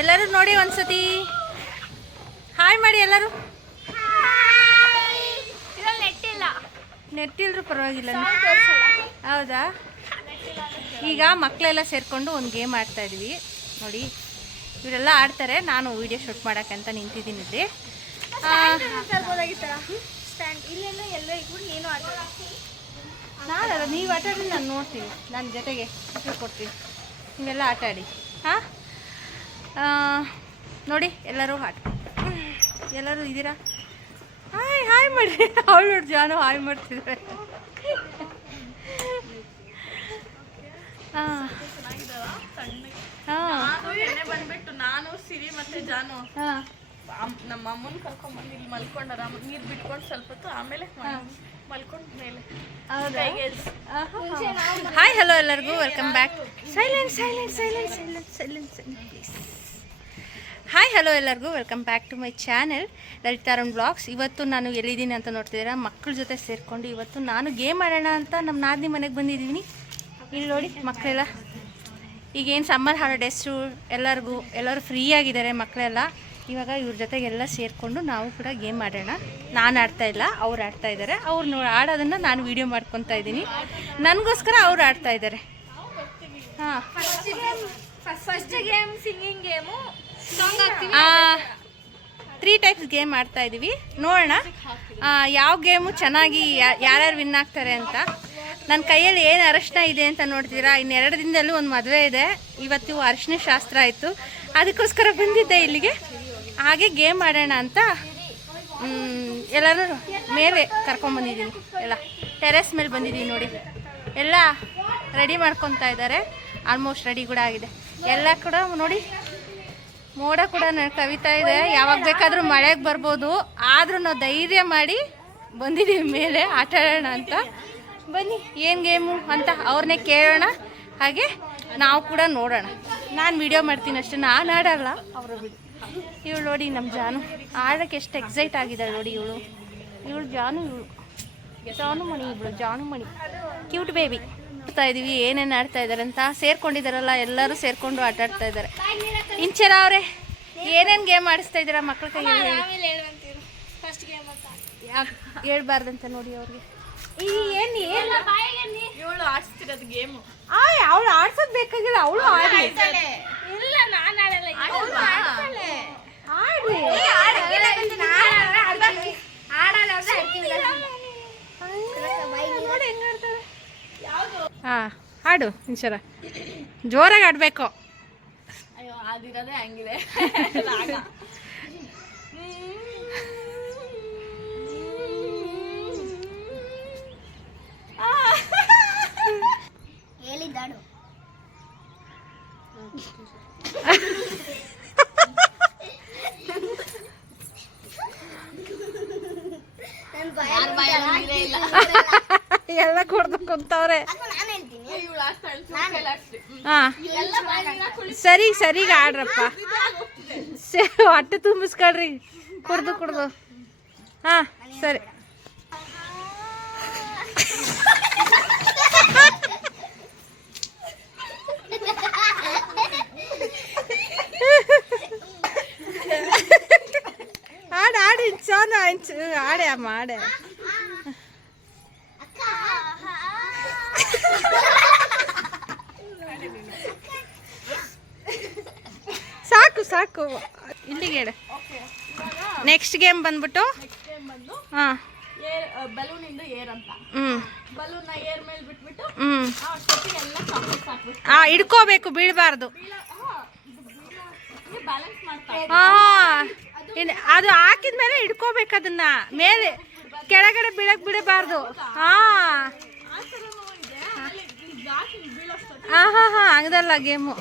ಎಲ್ಲರೂ ನೋಡಿ ಒಂದ್ಸತಿ ಹಾಯ್ ಮಾಡಿ ಎಲ್ಲರೂ. ನೆಟ್ ಇಲ್ರೂ ಪರವಾಗಿಲ್ಲ. ಹೌದಾ? ಈಗ ಮಕ್ಕಳೆಲ್ಲ ಸೇರಿಕೊಂಡು ಒಂದು ಗೇಮ್ ಆಡ್ತಾ ಇದ್ವಿ ನೋಡಿ. ಇವರೆಲ್ಲ ಆಡ್ತಾರೆ, ನಾನು ವಿಡಿಯೋ ಶೂಟ್ ಮಾಡೋಕ್ಕಂತ ನಿಂತಿದ್ದೀನಿ ಇಲ್ಲಿ. ನಾನಲ್ಲ, ನೀವು ಆಟ ಆಡಿ ನಾನು ನೋಡ್ತೀನಿ, ನನ್ನ ಜೊತೆಗೆ ಕೊಡ್ತೀನಿ, ನೀವೆಲ್ಲ ಆಟ ಆಡಿ. ಹಾಂ ನೋಡಿ ಎಲ್ಲರೂ ಎಲ್ಲರೂ ಇದ್ದೀರಾ? ಹಾಯ್ ಹಾಯ್ ಮಾಡಿ. ಅವಳು ನೋಡಿ ಜಾನು ಹಾಯ್ ಮಾಡ್ತಿದ್ದಾರೆ. ಬಂದ್ಬಿಟ್ಟು ನಾನು ಸಿರಿ ಮತ್ತೆ ಜಾನು ನಮ್ಮ ಅಮ್ಮನ ಕರ್ಕೊಂಡ್ಬಂದು ಇಲ್ಲಿ ಮಲ್ಕೊಂಡಾರ. ನೀರು ಬಿಟ್ಕೊಂಡು ಸ್ವಲ್ಪ ಹೊತ್ತು ಆಮೇಲೆ ಮಲ್ಕೊಂಡು ಮೇಲೆ. ಹಾಯ್ ಹಲೋ ಎಲ್ಲರಿಗೂ, welcome back. Silent silent silent silent silent silent please. Hi hello ಎಲ್ಲರಿಗೂ, welcome back to my channel ಲಲಿತಾರನ್ ಬ್ಲಾಗ್ಸ್. ಇವತ್ತು ನಾನು ಎಲ್ಲಿದ್ದೀನಿ ಅಂತ ನೋಡ್ತಿದ್ದೀರಾ, ಮಕ್ಕಳ ಜೊತೆ ಸೇರಿಕೊಂಡು ಇವತ್ತು ನಾನು ಗೇಮ್ ಆಡೋಣ ಅಂತ ನಮ್ಮ ನಾದಿನಿ ಮನೆಗೆ ಬಂದಿದ್ದೀನಿ. ಇಲ್ಲಿ ನೋಡಿ ಮಕ್ಕಳೆಲ್ಲ, ಈಗೇನು ಸಮ್ಮರ್ ಹಾಲಿಡೇಸು, ಎಲ್ಲರೂ ಫ್ರೀ ಆಗಿದ್ದಾರೆ ಮಕ್ಕಳೆಲ್ಲ. ಇವಾಗ ಇವ್ರ ಜೊತೆಗೆಲ್ಲ ಸೇರಿಕೊಂಡು ನಾವು ಕೂಡ ಗೇಮ್ ಆಡೋಣ. ನಾನು ಆಡ್ತಾಯಿಲ್ಲ, ಅವ್ರು ಆಡ್ತಾ ಇದ್ದಾರೆ. ಅವ್ರು ಆಡೋದನ್ನು ನಾನು ವೀಡಿಯೋ ಮಾಡ್ಕೊತಾ ಇದ್ದೀನಿ. ನನಗೋಸ್ಕರ ಅವ್ರು ಆಡ್ತಾ ಇದ್ದಾರೆ. ಹಾಂ, first game singing game, 3 types game ಆಡ್ತಾ ಇದ್ದೀವಿ. ನೋಡೋಣ ಯಾವ ಗೇಮು ಚೆನ್ನಾಗಿ ಯಾರ್ಯಾರು ವಿನ್ ಆಗ್ತಾರೆ ಅಂತ. ನನ್ನ ಕೈಯಲ್ಲಿ ಏನು ಅರಿಶಿನ ಇದೆ ಅಂತ ನೋಡ್ತೀರಾ. ಇನ್ನು 2 ದಿನದಲ್ಲೂ ಒಂದು ಮದುವೆ ಇದೆ. ಇವತ್ತು ಅರಿಶಿನ ಶಾಸ್ತ್ರ ಆಯಿತು, ಅದಕ್ಕೋಸ್ಕರ ಬಂದಿದ್ದೆ ಇಲ್ಲಿಗೆ. ಹಾಗೆ ಗೇಮ್ ಆಡೋಣ ಅಂತ ಎಲ್ಲರೂ ಮೇಲೆ ಕರ್ಕೊಂಡ್ಬಂದಿದ್ದೀನಿ. ಎಲ್ಲ ಟೆರೆಸ್ ಮೇಲೆ ಬಂದಿದ್ದೀನಿ ನೋಡಿ. ಎಲ್ಲ ರೆಡಿ ಮಾಡ್ಕೊತಾ ಇದ್ದಾರೆ. ಆಲ್ಮೋಸ್ಟ್ ರೆಡಿ ಕೂಡ ಆಗಿದೆ ಎಲ್ಲ ಕೂಡ ನೋಡಿ. ಮೋಡ ಕೂಡ ಕವಿತಾ ಇದೆ, ಯಾವಾಗ ಬೇಕಾದರೂ ಮಳೆಗೆ ಬರ್ಬೋದು. ಆದರೂ ನಾವು ಧೈರ್ಯ ಮಾಡಿ ಬಂದಿದ್ದೀವಿ ಮೇಲೆ ಆಟ ಆಡೋಣ ಅಂತ. ಬನ್ನಿ ಏನು ಗೇಮು ಅಂತ ಅವ್ರನ್ನೇ ಕೇಳೋಣ, ಹಾಗೆ ನಾವು ಕೂಡ ನೋಡೋಣ. ನಾನು ವಿಡಿಯೋ ಮಾಡ್ತೀನಿ ಅಷ್ಟೇ, ನಾನು ಆಡಲ್ಲ, ಅವರು ಬಿಡಿ. ಇವಳು ನೋಡಿ ನಮ್ಮ ಜಾನು ಆಡೋಕ್ಕೆ ಎಷ್ಟು ಎಕ್ಸೈಟ್ ಆಗಿದ್ದಾಳೆ ನೋಡಿ. ಇವಳು ಜಾನುಮಣಿ, ಇವಳು ಜಾನುಮಣಿ ಕ್ಯೂಟ್ ಬೇಬಿ. ಆಡ್ತಾ ಇದ್ದೀವಿ, ಏನೇನು ಆಡ್ತಾ ಇದ್ದಾರೆ ಅಂತ. ಸೇರ್ಕೊಂಡಿದ್ದಾರಲ್ಲ, ಎಲ್ಲರೂ ಸೇರಿಕೊಂಡು ಆಟ ಆಡ್ತಾ ಇದ್ದಾರೆ. ಇಂಚರ ಅವರೇ, ಏನೇನು ಗೇಮ್ ಆಡಿಸ್ತಾ ಇದ್ದೀರಾ ಮಕ್ಕಳ ಕೈಯಲ್ಲಿ? ಹೇಳ್ಬಾರ್ದಂತ ನೋಡಿ ಅವ್ರಿಗೆ. ಇವಳು ಆಡ್ಸ್ತಿರೋದು ಗೇಮು. ಅವಳು ಆಡ್ಸೋದು ಬೇಕಾಗಿಲ್ಲ, ಅವಳು ಆಡಿ. ಇಲ್ಲ, ನಾನು ಆಡಲ್ಲ. ಹಾಂ, ಆಡು ಇಂಚರ, ಜೋರಾಗಿ ಆಡಬೇಕು. ಅಯ್ಯೋ, ಆದಿರೋದೇ ಹಂಗಿದೆ. ಹೇಳಿದ್ದಾಡು. ಎಲ್ಲ ಕೊಡ್ದು ಕುಂತವ್ರೆ. ಹಾಂ, ಸರಿ ಸರಿಗ ಆಡ್ರಪ್ಪ. ಹೊಟ್ಟೆ ತುಂಬಿಸ್ಕೊಳ್ರಿ ಕುಡ್ದು. ಹಾಂ ಸರಿ. ಆಡಿ ಸೋನು ಆಡೆ ಅಮ್ಮ ಆಡೆ. ಸಾಕು ಇಲ್ಲಿಗೆ ಹೇಳ. ನೆಕ್ಸ್ಟ್ ಗೇಮ್ ಬಂದ್ಬಿಟ್ಟು ಹಾಂ, ಬಲೂನ್ ಇಂದ ಏರ್ ಅಂತ. ಬಲೂನ್ ಏರ್ ಮೇಲೆ ಬಿಟ್ಬಿಟ್ಟು ಹಿಡ್ಕೋಬೇಕು, ಬೀಳಬಾರ್ದು. ಬ್ಯಾಲೆನ್ಸ್ ಮಾಡ್ತಾರೆ. ಹಾಂ, ಅದು ಹಾಕಿದ್ಮೇಲೆ ಹಿಡ್ಕೋಬೇಕು, ಅದನ್ನ ಮೇಲೆ ಕೆಳಗಡೆ ಬಿಡಬಾರ್ದು. ಹಾಂ ಹಾಂ ಹಂಗದಲ್ಲ ಗೇಮು.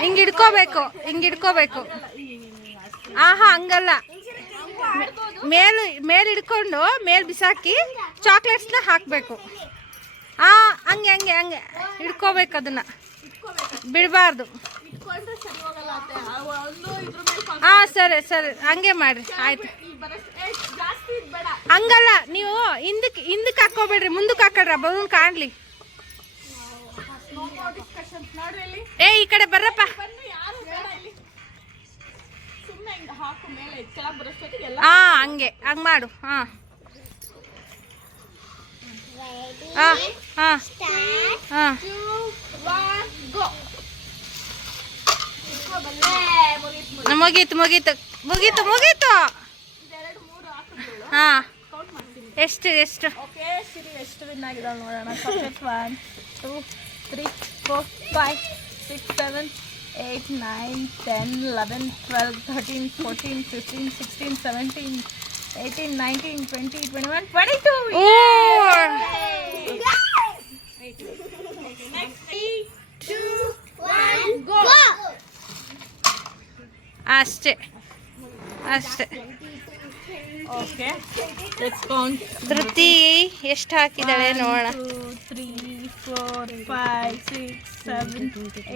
ಹಿಂಗೆ ಹಿಡ್ಕೋಬೇಕು. ಹಂಗಲ್ಲ, ಮೇಲೆ ಹಿಡ್ಕೊಂಡು ಮೇಲೆ ಬಿಸಾಕಿ ಚಾಕ್ಲೇಟ್ಸ್ನ ಹಾಕಬೇಕು. ಹಂಗೆ ಹಿಡ್ಕೋಬೇಕು, ಅದನ್ನ ಬಿಡಬಾರ್ದು. ಸರಿ ಹಂಗೆ ಮಾಡ್ರಿ, ಆಯ್ತು. ಹಂಗಲ್ಲ, ನೀವು ಹಿಂದಕ್ಕೆ ಹಾಕೋಬೇಡ್ರಿ, ಮುಂದಕ್ಕೆ ಹಾಕೊಳ್ರಿ, ಬಲೂನ್ ಕಾಣ್ಲಿ. ಈ ಕಡೆ ಬರ್ರಪ್ಪ. ಕೆಳಗೆ ಬರೋಷ್ಟೊತ್ತಿಗೆ ಎಲ್ಲ ಹಂಗೆ ಹಂಗೆ ಮಾಡು. ಹಾಂ ಹಾಂ ಹಾಂ ಹಾಂ ಮುಗೀತು ಮುಗೀತು ಮುಗೀತು ಮುಗೀತು. ಹಾಂ ಎಷ್ಟು ಎಷ್ಟು? ಓಕೆ, ಸಿರಿ ಎಷ್ಟು ವಿನ್ ಆಗಿದಾವೆ ನೋಡೋಣ. ಚಾಕ್ಲೇಟ್ಸ್ 1 2 3 4 5 6 7 8 9 10 11 12 13 14 15 16 17 18 19 20 21 22. ಓ ಅಷ್ಟೇ ಅಷ್ಟೇ. Okay, let's count. ಧೃತಿ ಎಷ್ಟು ಹಾಕಿದ್ದಾಳೆ ನೋಡೋಣ. 2 3 4 5 6 7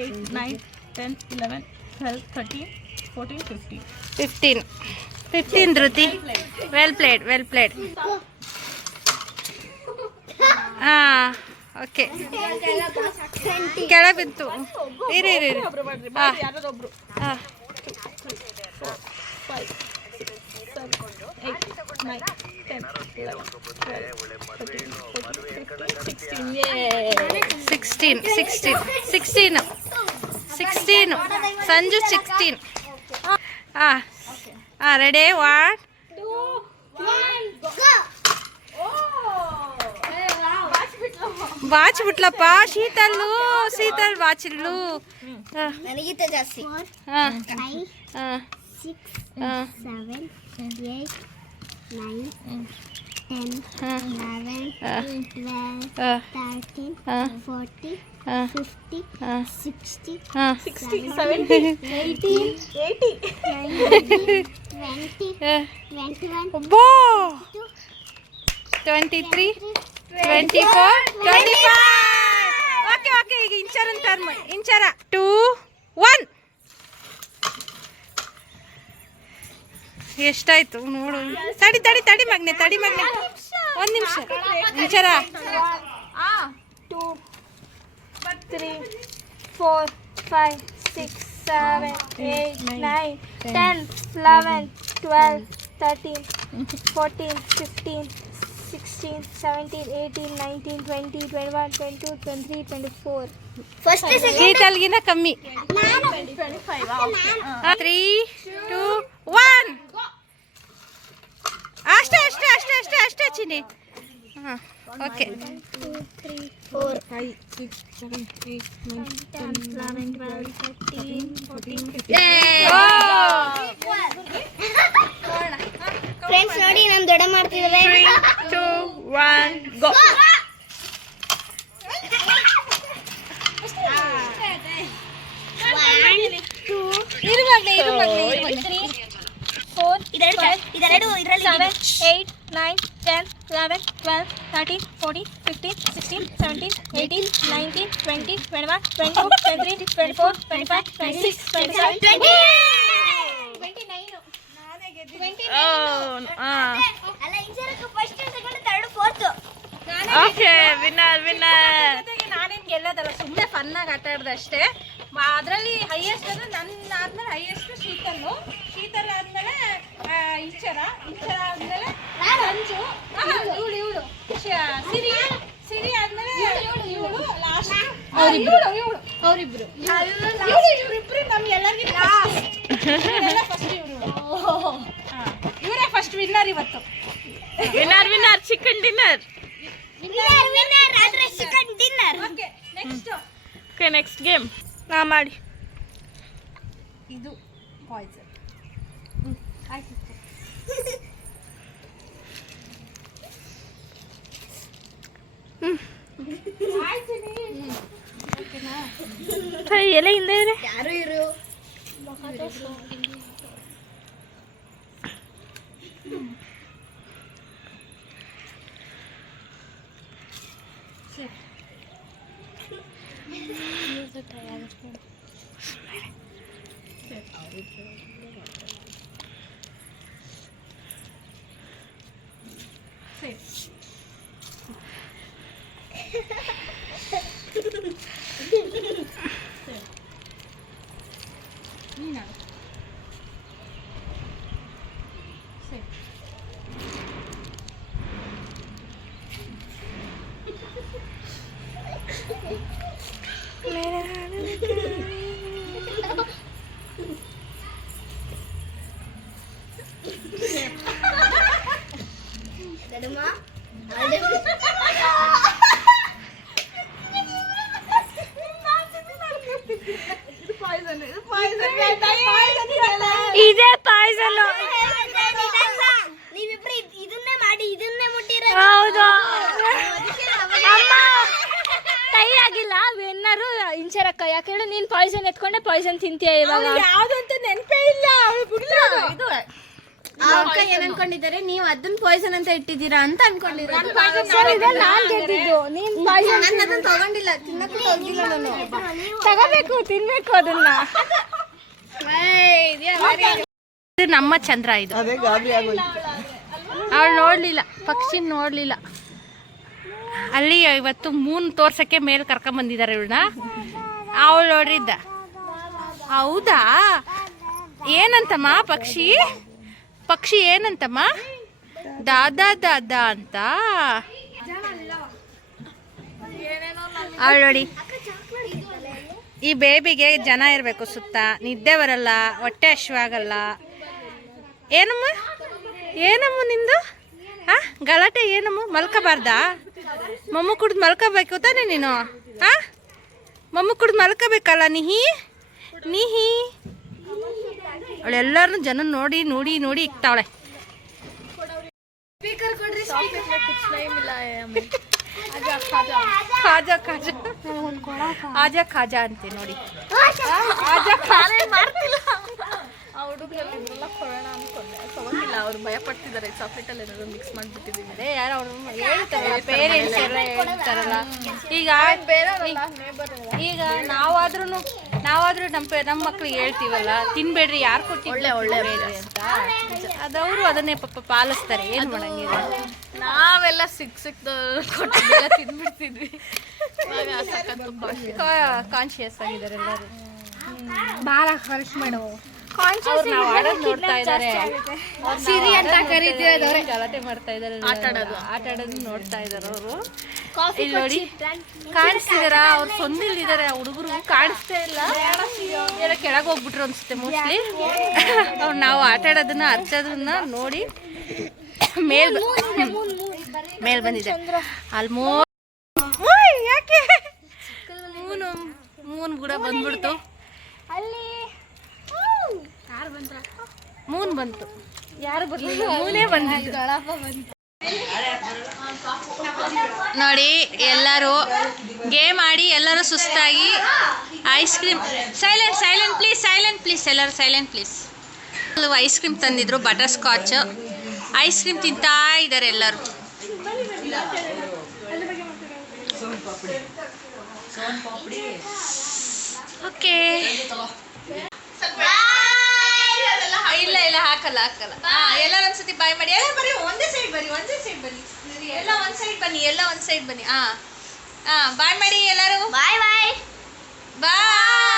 8 9 10 11 12 13 14 15. 15 15 Dhriti. Well played well played. ಹಾಂ ಓಕೆ, ಕೆಳ ಬಿತ್ತು. ಇರಿ ಇರಿ ಇರಿ. ಹಾಂ ಯಾರದೊಬ್ರು ಹಾಂ 5 6 7 8 9 10 11 12 13 14 15 16 ಸಂಜು 16. ಹಾಂ ಹಾಂ ರೆಡಿ 1 ಬಾಚ್ಬಿಟ್ಲಪ್ಪ. ಶೀತಲ್ ಬಾಚಿರ್ಲು. ನನಗಿಂತ ಜಾಸ್ತಿ. ಹಾಂ 5 ಹಾಂ 6 ಹಾಂ 7 8 9 10 ಹಾಂ 11 ಹಾಂ 12 ಹಾಂ 13 ಹಾಂ 14 ಹಾಂ 50 ಹಾಂ 60 ಹಾಂ 60 70 80 80 90 20 21 ಅಬ್ಬೋ 23 24 25. ಓಕೆ ಓಕೆ, ಈಗ ಇಂಚರ ಟರ್ಮ್. ಇಂಚರ 2 1. ಎಷ್ಟಾಯ್ತು ನೋಡು. ತಡಿ ತಡಿ ತಡಿ ಮಗ್ನೆ, ತಡಿ ಮಗ್ನೆ, ಒಂದು ನಿಮಿಷ. ಇಂಚರ 2 3 4 5 6 7 8 9 10 11 12 13 14 15 16 17 18 19 20 21 22 23 24. ಫಸ್ಟ್ ಶೀತಲ್ಗಿನ ಕಮ್ಮಿ. 3 2 1. ಅಷ್ಟೇ ಅಷ್ಟೇ ಅಷ್ಟೇ ಅಷ್ಟೇ ಅಷ್ಟೇ ಚಿನ್ನಿ. ಹಾಂ ಓಕೆ. 2 3 4 5 6 7 8 9 10 11 12 13 14 ಫ್ರೆಂಡ್ಸ್ ನೋಡಿ ನಾನು ದೊಡ್ಡ ಮಾಡ್ತಿದ್ದಾರೆ. 3 2 1 ಗೋ. ಇರು ಮಗ್ನೆ, ಇರು ಮಗ್ನೆ, ಇರು ಮಗ್ನೆ. 4 ಇದೆರಡು ಇದರಲ್ಲಿ 7 8 9 10 11 12 13 14 15 16 17 18 19 20 21 22 23 24 25 26 27 ಅಲ್ಲ ಇಂಚರಕ್ಕೆ first second third fourth. Okay, winner winner. ನಾನೇನು ಗೆಲ್ಲೋದಲ್ಲ, ಸುಮ್ಮನೆ ಫನ್ನಾಗಿ ಆಟ ಆಡ್ದೆ ಅಷ್ಟೇ. ಅದರಲ್ಲಿ ಹೈಯೆಸ್ಟ್ ಅಂದರೆ ನನ್ನ ಆದಮೇಲೆ ಹೈಯೆಸ್ಟ್ ಶೀತಲ್ ಆದಮೇಲೆ ಇಂಚರ ಆದಮೇಲೆ ಸಂಜು, ಇವಳು ಸಿರಿ ಆದಮೇಲೆ ಇವಳು ಲಾಸ್ಟ್. ಅವರಿಬ್ರು ಇವರಿಬ್ರು ನಮ್ಗೆಲ್ಲರಿಗೂ ಲಾಸ್ಟ್. ಫಸ್ಟ್ ಇವರೇ ಫಸ್ಟ್ ವಿನ್ನರ್ ಇವತ್ತು. Winner chicken dinner. ವಿನ್ನರ್ ಆದ್ರೆ chicken dinner. Okay next okay, next game ನಾ ಮಾಡಿ. ಇದು ಪಾಯ್ಸನ್. ಆಯ್ತು ಎಲ್ಲ ಹಿಂದೆ ಇದೆ. ಯಾರು ಇರು ಇದೇ ಪಾಯ್ಸನ್. ನೀವಿಬ್ರು ಇದನ್ನೇ ಮಾಡಿ ಇದನ್ನೇ ಮುಟ್ಟಿರೋ. ಹೌದು ಅಮ್ಮ ಕೈ ಆಗಿಲ್ಲ ವಿನ್ನರು ಇಂಚರಕ್ಕ. ಯಾಕೆ ಹೇಳು, ನೀನ್ ಪಾಯ್ಸನ್ ಎತ್ಕೊಂಡೆ ಪಾಯ್ಸನ್ ತಿಂತೀಯ ಇವಾಗ. ಯಾವ್ದಂತ ನೆನಪೇ ಇಲ್ಲ. ಇದು ಅಕ್ಕ ಏನ್ ಅನ್ಕೊಂಡಿದ್ದಾರೆ, ನೀವು ಅದನ್ನ ಪಾಯ್ಸನ್ ಅಂತ ಇಟ್ಟಿದ್ದೀರಾ ಅಂತ ಅನ್ಕೊಂಡಿದ್ದಾರೆ. ನಾನ್ ಗೆದ್ದಿದ್ದು, ನೀನ್ ಪಾಯ್ಸನ್ ನಾನು ಅದನ್ನ ತಗೊಂಡಿಲ್ಲ, ತಿನ್ನಕ್ಕೂ ಹೋಗಿಲ್ಲ ನಾನು. ತಗೋಬೇಕು, ತಿನ್ಬೇಕು ಅದನ್ನ. ಇದು ನಮ್ಮ ಚಂದ್ರ. ಇದು ಅದೇ ಗಾಬರಿ ಆಗೋಯ್ತು. ಅವಳು ನೋಡ್ಲಿಲ್ಲ, ಪಕ್ಷಿ ನೋಡ್ಲಿಲ್ಲ. ಅಲ್ಲಿ ಇವತ್ತು ಮೂನ್ ತೋರ್ಸಕ್ಕೆ ಮೇಲೆ ಕರ್ಕೊಂಡ್ ಬಂದಿದ್ದಾರೆ ಇವಳನ್ನ. ಅವಳು ನೋಡಿದ್ದ. ಹೌದಾ, ಏನಂತಮ್ಮ ಪಕ್ಷಿ? ಪಕ್ಷಿ ಏನಂತಮ್ಮ? ದಾದಾ ದಾದಾ ಅಂತ. ಅವಳು ನೋಡಿ, ಈ ಬೇಬಿಗೆ ಜನ ಇರಬೇಕು ಸುತ್ತ, ನಿದ್ದೆ ಬರಲ್ಲ, ಹೊಟ್ಟೆ ಹಶ್ವಾಗಲ್ಲ. ಏನಮ್ಮ ಏನಮ್ಮ ನಿಂದು ಗಲಾಟೆ? ಏನಮ್ಮ ಮಲ್ಕೋಬಾರ್ದಾ? ಮಮ್ಮು ಕುಡ್ದು ಮಲ್ಕೋಬೇಕು ತಾನೆ ನೀನು? ಮಮ್ಮು ಕುಡ್ದು ಮಲ್ಕೋಬೇಕಲ್ಲ ನಿಹಿ ನಿಹಿ. ಅವಳೆಲ್ಲರನ್ನು ಜನ ನೋಡಿ ನೋಡಿ ನೋಡಿ ಇಕ್ತಾವಳೆ. ಖಾಜಾ ಖಾಜಾ ಆಜಾ ಖಾಜಾ ಅಂತೆ ನೋಡಿ. ಅವ್ರು ಭಯ ಪಡ್ತಿದ್ದಾರೆ. ಚಾಕ್ಲೇಟ್ ಅಲ್ಲಿ ಏನಾದ್ರು ಮಿಕ್ಸ್ ಮಾಡ್ಬಿಟ್ಟಿದೀನಿ. ಅದೇ ಯಾರು ಅವ್ರು ಹೇಳ್ತಾರಲ್ಲ, ಪೇರೆಂಟ್ಸ್ ಎಲ್ಲ ಹೇಳ್ತಾರಲ್ಲ. ಈಗ ನಾವಾದ್ರೂ ನಮ್ಮ ಮಕ್ಳಿಗೆ ಹೇಳ್ತೀವಲ್ಲ, ತಿನ್ಬೇಡ್ರಿ, ಯಾರು ಕೊಟ್ಟಿಲ್ಲ ಒಳ್ಳೆ ಅಂತ. ಅದವರು ಅದನ್ನೇ ಪಾಪ ಪಾಲಿಸ್ತಾರೆ. ಏನು ಮಾಡಂಗಿಲ್ಲ. ನಾವೆಲ್ಲ ಸಿಕ್ದ ಕೊಟ್ಟಿದ್ದೆಲ್ಲ ತಿಂದ್ಬಿಡ್ತಿದ್ವಿ. ಕಾನ್ಶಿಯಸ್ ಆಗಿದ್ದಾರೆ ಎಲ್ಲರೂ. ಬಾಳ ಖರ್ಚು ಮಾಡವು. ನಾವು ಆಡೋದು ನೋಡ್ತಾ ಇದ್ದಾರೆ, ಸಿರಿ ಅಂತ ಕರೀತಿದ್ದಾರೆ. ಗಲಾಟೆ ಮಾಡ್ತಾ ಇದ್ದಾರೆ, ಆಟ ಆಡೋದು ನೋಡ್ತಾ ಇದ್ದಾರೆ ಅವರು. ಇಲ್ಲಿ ನೋಡಿ ಕಾಣಿಸ್ತಿದಾರ, ಅವ್ರು ಸೊಂದಿಲ್ದಿದ್ದಾರೆ. ಹುಡುಗರು ಕಾಣಿಸ್ತಾ ಇಲ್ಲ, ಎಲ್ಲ ಕೆಳಗೆ ಹೋಗ್ಬಿಟ್ರು ಅನ್ಸುತ್ತೆ ಮೋಸ್ಟ್ಲಿ. ಅವ್ರು ನಾವು ಆಟ ಆಡೋದನ್ನ ಹರ್ಚೋದನ್ನ ನೋಡಿ ಮೇಲ್ ಬಂದಿದೆ. ಆಲ್ಮೋಸ್ಟ್ ಯಾಕೆ ಮೂನ್ ಕೂಡ ಬಂದ್ಬಿಡ್ತು. ಮೂನ್ ಬಂತು, ಯಾರು ಬರ್ಲಿಲ್ಲ, ಮೂನೇ ಬಂದಿದ್ದು. ನೋಡಿ ಎಲ್ಲರೂ ಗೇಮ್ ಆಡಿ ಎಲ್ಲರೂ ಸುಸ್ತಾಗಿ ice cream. Silent silent please, silent please, ಎಲ್ಲರೂ ಸೈಲೆಂಟ್ ಪ್ಲೀಸ್. ಐಸ್ ಕ್ರೀಮ್ ತಂದಿದ್ರು, ಬಟರ್ ಸ್ಕಾಚ್ ಐಸ್ ಕ್ರೀಮ್ ತಿಂತಾ ಇದ್ದಾರೆ ಎಲ್ಲರೂ. ಓಕೆ, ಇಲ್ಲ ಇಲ್ಲ ಹಾಕಲ್ಲ ಹಾಕಲ್ಲ. ಎಲ್ಲರೂ ಒಂದ್ಸತಿ ಬಾಯ್ ಮಾಡಿ. ಎಲ್ಲ ಬರೀ ಒಂದೇ ಸೈಡ್ ಬನ್ನಿ, ಒಂದೇ ಸೈಡ್ ಬನ್ನಿ, ಎಲ್ಲ ಒಂದ್ ಸೈಡ್ ಬನ್ನಿ, ಎಲ್ಲ ಒಂದ್ ಸೈಡ್ ಬನ್ನಿ. ಬಾಯ್ ಮಾಡಿ ಎಲ್ಲರೂ. ಬಾಯ್ ಬಾಯ್ ಬಾಯ್.